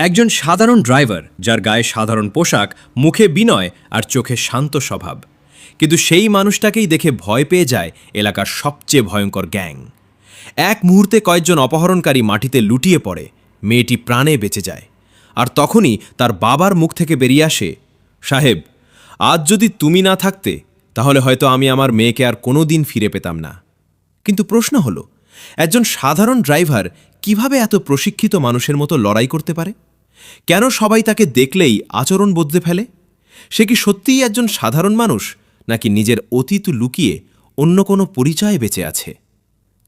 একজন সাধারণ ড্রাইভার, যার গায়ে সাধারণ পোশাক, মুখে বিনয় আর চোখে শান্ত স্বভাব। কিন্তু সেই মানুষটাকেই দেখে ভয় পেয়ে যায় এলাকার সবচেয়ে ভয়ঙ্কর গ্যাং। এক মুহূর্তে কয়েকজন অপহরণকারী মাটিতে লুটিয়ে পড়ে, মেয়েটি প্রাণে বেঁচে যায়। আর তখনই তার বাবার মুখ থেকে বেরিয়ে আসে, সাহেব, আজ যদি তুমি না থাকতে তাহলে হয়তো আমি আমার মেয়েকে আর কোনো দিন ফিরে পেতাম না। কিন্তু প্রশ্ন হলো, একজন সাধারণ ড্রাইভার কিভাবে এত প্রশিক্ষিত মানুষের মতো লড়াই করতে পারে? কেন সবাই তাকে দেখলেই আচরণ বদলে ফেলে? সে কি সত্যিই একজন সাধারণ মানুষ, নাকি নিজের অতীত লুকিয়ে অন্য কোনো পরিচয়ে বেঁচে আছে?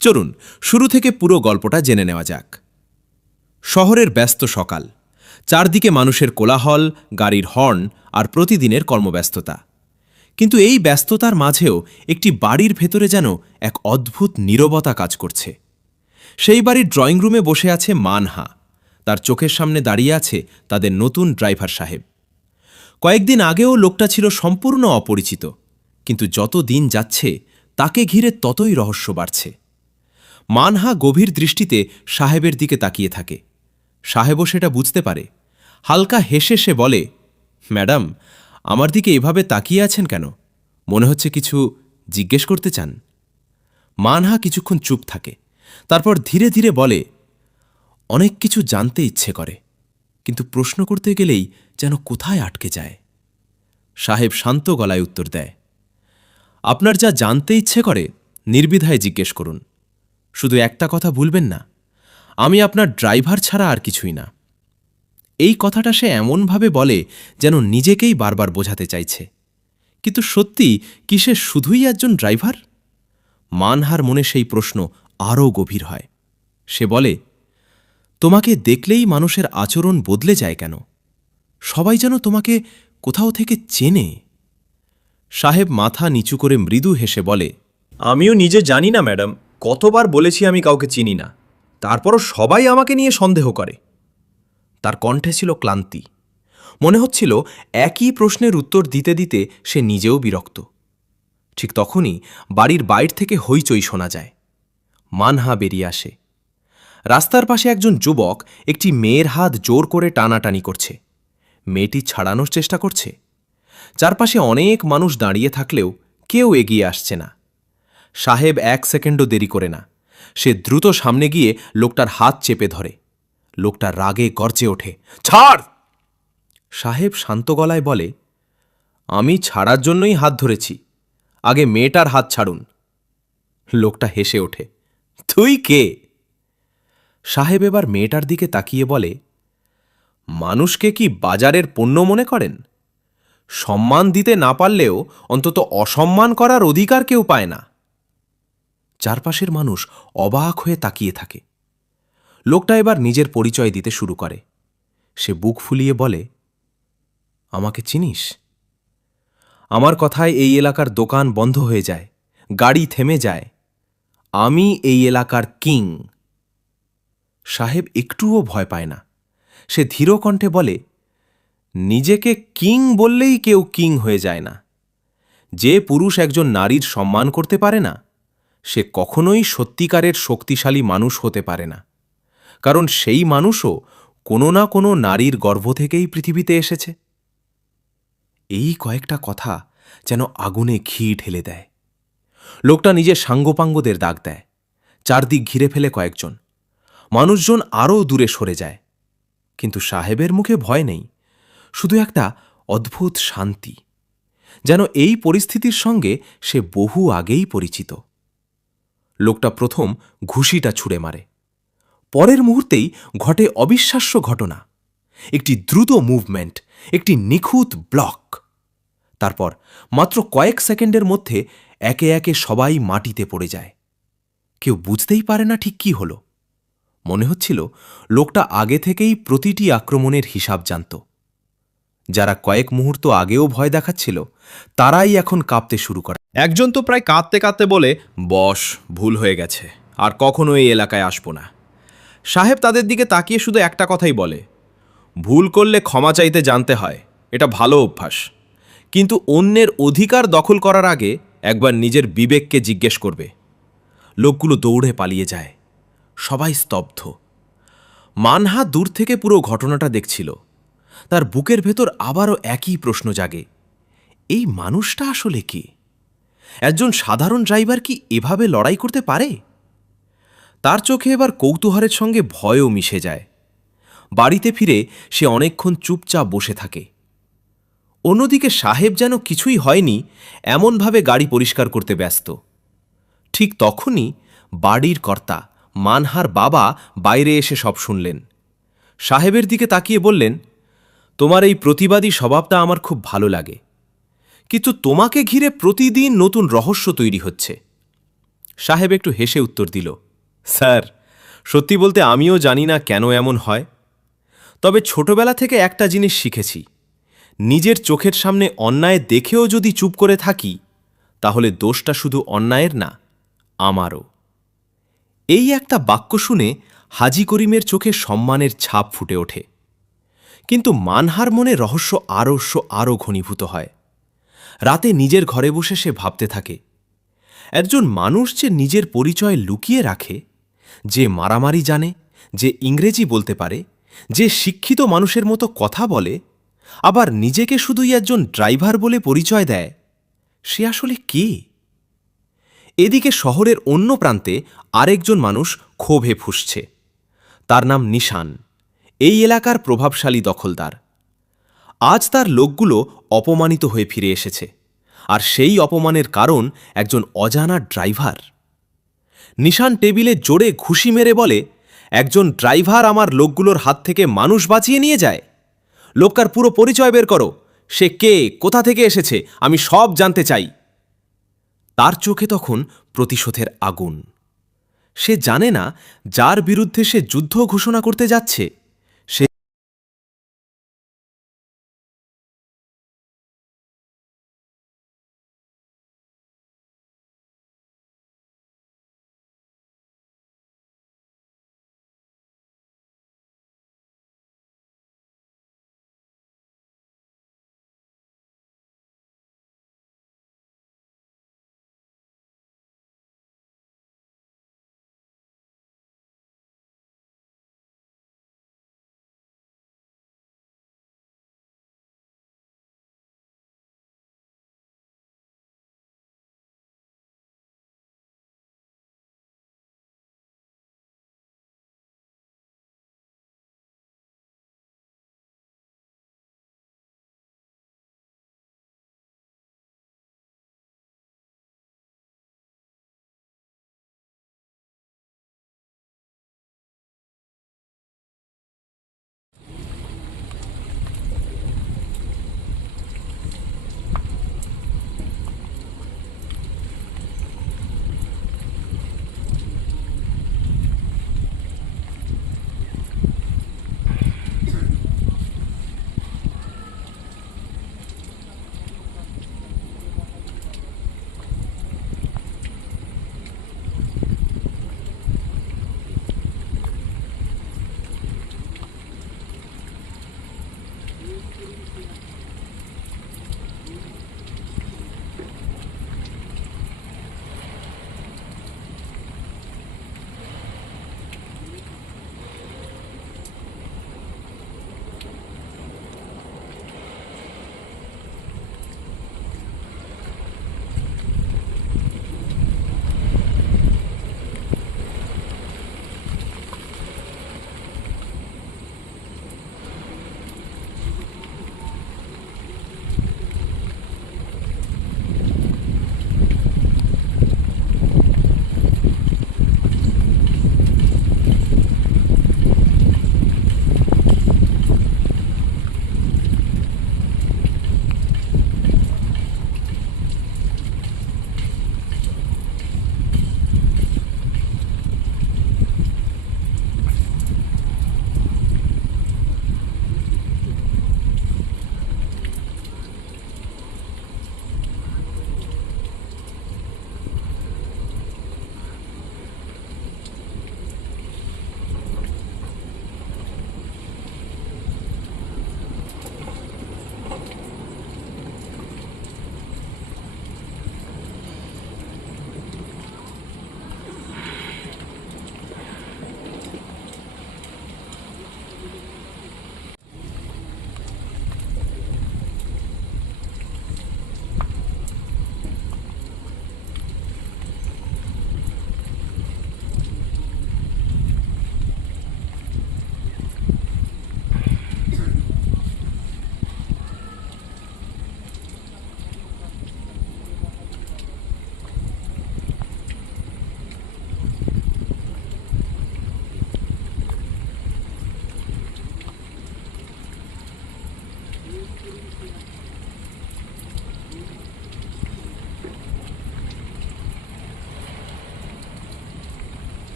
চলুন শুরু থেকে পুরো গল্পটা জেনে নেওয়া যাক। শহরের ব্যস্ত সকাল, চারদিকে মানুষের কোলাহল, গাড়ির হর্ন আর প্রতিদিনের কর্মব্যস্ততা। কিন্তু এই ব্যস্ততার মাঝেও একটি বাড়ির ভেতরে যেন এক অদ্ভুত নীরবতা কাজ করছে। সেই বাড়ির ড্রয়িং রুমে বসে আছে মানহা। তার চোখের সামনে দাঁড়িয়ে আছে তাদের নতুন ড্রাইভার সাহেব। কয়েকদিন আগেও লোকটা ছিল সম্পূর্ণ অপরিচিত, কিন্তু যত দিন যাচ্ছে তাকে ঘিরে ততই রহস্য বাড়ছে। মানহা গভীর দৃষ্টিতে সাহেবের দিকে তাকিয়ে থাকে। সাহেবও সেটা বুঝতে পারে। হালকা হেসে সে বলে, ম্যাডাম, আমার দিকে এভাবে তাকিয়ে আছেন কেন? মনে হচ্ছে কিছু জিজ্ঞেস করতে চান। মানহা কিছুক্ষণ চুপ থাকে, তারপর ধীরে ধীরে বলে, অনেক কিছু জানতে ইচ্ছে করে, কিন্তু প্রশ্ন করতে গেলেই যেন কোথায় আটকে যায়। সাহেব শান্ত গলায় উত্তর দেয়, আপনার যা জানতে ইচ্ছে করে নির্দ্বিধায় জিজ্ঞেস করুন। শুধু একটা কথা ভুলবেন না, আমি আপনার ড্রাইভার ছাড়া আর কিছুই না। এই কথাটা সে এমনভাবে বলে যেন নিজেকেই বারবার বোঝাতে চাইছে। কিন্তু সত্যি কি সে শুধুই একজন ড্রাইভার? মানহার মনে সেই প্রশ্ন আরও গভীর হয়। সে বলে, তোমাকে দেখলেই মানুষের আচরণ বদলে যায় কেন? সবাই যেন তোমাকে কোথাও থেকে চেনে। সাহেব মাথা নিচু করে মৃদু হেসে বলে, আমিও নিজে জানি না ম্যাডাম, কতবার বলেছি আমি কাউকে চিনি না, তারপরও সবাই আমাকে নিয়ে সন্দেহ করে। তার কণ্ঠে ছিল ক্লান্তি। মনে হচ্ছিল একই প্রশ্নের উত্তর দিতে দিতে সে নিজেও বিরক্ত। ঠিক তখনই বাড়ির বাইর থেকে হইচই শোনা যায়। মানহা বেরিয়ে আসে। রাস্তার পাশে একজন যুবক একটি মেয়ের হাত জোর করে টানাটানি করছে। মেয়েটি ছাড়ানোর চেষ্টা করছে। চারপাশে অনেক মানুষ দাঁড়িয়ে থাকলেও কেউ এগিয়ে আসছে না। সাহেব এক সেকেন্ডও দেরি করে না। সে দ্রুত সামনে গিয়ে লোকটার হাত চেপে ধরে। লোকটা রাগে গর্জে ওঠে, ছাড়! সাহেব শান্ত গলায় বলে, আমি ছাড়ার জন্যই হাত ধরেছি, আগে মেয়েটার হাত ছাড়ুন। লোকটা হেসে ওঠে, তুই কে? সাহেব এবার মেয়েটার দিকে তাকিয়ে বলে, মানুষকে কি বাজারের পণ্য মনে করেন? সম্মান দিতে না পারলেও অন্তত অসম্মান করার অধিকার কেউ পায় না। চারপাশের মানুষ অবাক হয়ে তাকিয়ে থাকে। লোকটা এবার নিজের পরিচয় দিতে শুরু করে। সে বুক ফুলিয়ে বলে, আমাকে চিনিস? আমার কথায় এই এলাকার দোকান বন্ধ হয়ে যায়, গাড়ি থেমে যায়। আমি এই এলাকার কিং। সাহেব একটুও ভয় পায় না। সে ধীর কণ্ঠে বলে, নিজেকে কিং বললেই কেউ কিং হয়ে যায় না। যে পুরুষ একজন নারীর সম্মান করতে পারে না, সে কখনোই সত্যিকারের শক্তিশালী মানুষ হতে পারে না। কারণ সেই মানুষও কোনো না কোনো নারীর গর্ভ থেকেই পৃথিবীতে এসেছে। এই কয়েকটা কথা যেন আগুনে ঘি ঢেলে দেয়। লোকটা নিজের সাঙ্গপাঙ্গদের ডাক দেয়। চারদিক ঘিরে ফেলে কয়েকজন। মানুষজন আরও দূরে সরে যায়। কিন্তু সাহেবের মুখে ভয় নেই, শুধু একটা অদ্ভুত শান্তি, যেন এই পরিস্থিতির সঙ্গে সে বহু আগেই পরিচিত। লোকটা প্রথম ঘুষিটা ছুঁড়ে মারে। পরের মুহূর্তেই ঘটে অবিশ্বাস্য ঘটনা। একটি দ্রুত মুভমেন্ট, একটি নিখুঁত ব্লক। তারপর মাত্র কয়েক সেকেন্ডের মধ্যে একে একে সবাই মাটিতে পড়ে যায়। কেউ বুঝতেই পারে না ঠিক কী হলো। মনে হচ্ছিল লোকটা আগে থেকেই প্রতিটি আক্রমণের হিসাব জানত। যারা কয়েক মুহূর্ত আগেও ভয় দেখাচ্ছিল, তারাই এখন কাঁপতে শুরু করে। একজন তো প্রায় কাঁদতে কাঁদতে বলে, বস, ভুল হয়ে গেছে, আর কখনো এই এলাকায় আসবো না। সাহেব তাদের দিকে তাকিয়ে শুধু একটা কথাই বলে, ভুল করলে ক্ষমা চাইতে জানতে হয়, এটা ভালো অভ্যাস। কিন্তু অন্যের অধিকার দখল করার আগে একবার নিজের বিবেককে জিজ্ঞেস করবে। লোকগুলো দৌড়ে পালিয়ে যায়। সবাই স্তব্ধ। মানহা দূর থেকে পুরো ঘটনাটা দেখছিল। তার বুকের ভেতর আবারও একই প্রশ্ন জাগে, এই মানুষটা আসলে কে? একজন সাধারণ ড্রাইভার কি এভাবে লড়াই করতে পারে? তার চোখে এবার কৌতূহলের সঙ্গে ভয়ও মিশে যায়। বাড়িতে ফিরে সে অনেকক্ষণ চুপচাপ বসে থাকে। অন্যদিকে সাহেব যেন কিছুই হয়নি এমনভাবে গাড়ি পরিষ্কার করতে ব্যস্ত। ঠিক তখনই বাড়ির কর্তা মানহার বাবা বাইরে এসে সব শুনলেন। সাহেবের দিকে তাকিয়ে বললেন, তোমার এই প্রতিবাদী স্বভাবটা আমার খুব ভালো লাগে, কিন্তু তোমাকে ঘিরে প্রতিদিন নতুন রহস্য তৈরি হচ্ছে। সাহেব একটু হেসে উত্তর দিল, স্যার, সত্যি বলতে আমিও জানি না কেন এমন হয়, তবে ছোটবেলা থেকে একটা জিনিস শিখেছি, নিজের চোখের সামনে অন্যায় দেখেও যদি চুপ করে থাকি, তাহলে দোষটা শুধু অন্যায়ের না, আমারও। এই একটা বাক্য শুনে হাজি করিমের চোখে সম্মানের ছাপ ফুটে ওঠে। কিন্তু মানহার মনে রহস্য আরও ঘনীভূত হয়। রাতে নিজের ঘরে বসে সে ভাবতে থাকে, একজন মানুষ যে নিজের পরিচয় লুকিয়ে রাখে, যে মারামারি জানে, যে ইংরেজি বলতে পারে, যে শিক্ষিত মানুষের মতো কথা বলে, আবার নিজেকে শুধুই একজন ড্রাইভার বলে পরিচয় দেয়, সে আসলে কে? এদিকে শহরের অন্য প্রান্তে আরেকজন মানুষ ক্ষোভে ফুঁসছে। তার নাম নিশান, এই এলাকার প্রভাবশালী দখলদার। আজ তার লোকগুলো অপমানিত হয়ে ফিরে এসেছে, আর সেই অপমানের কারণ একজন অজানা ড্রাইভার। নিশান টেবিলে জোরে ঘুষি মেরে বলে, একজন ড্রাইভার আমার লোকগুলোর হাত থেকে মানুষ বাঁচিয়ে নিয়ে যায়? লোকটার পুরো পরিচয় বের করো, সে কে, কোথা থেকে এসেছে, আমি সব জানতে চাই। তার চোখে তখন প্রতিশোধের আগুন। সে জানে না যার বিরুদ্ধে সে যুদ্ধ ঘোষণা করতে যাচ্ছে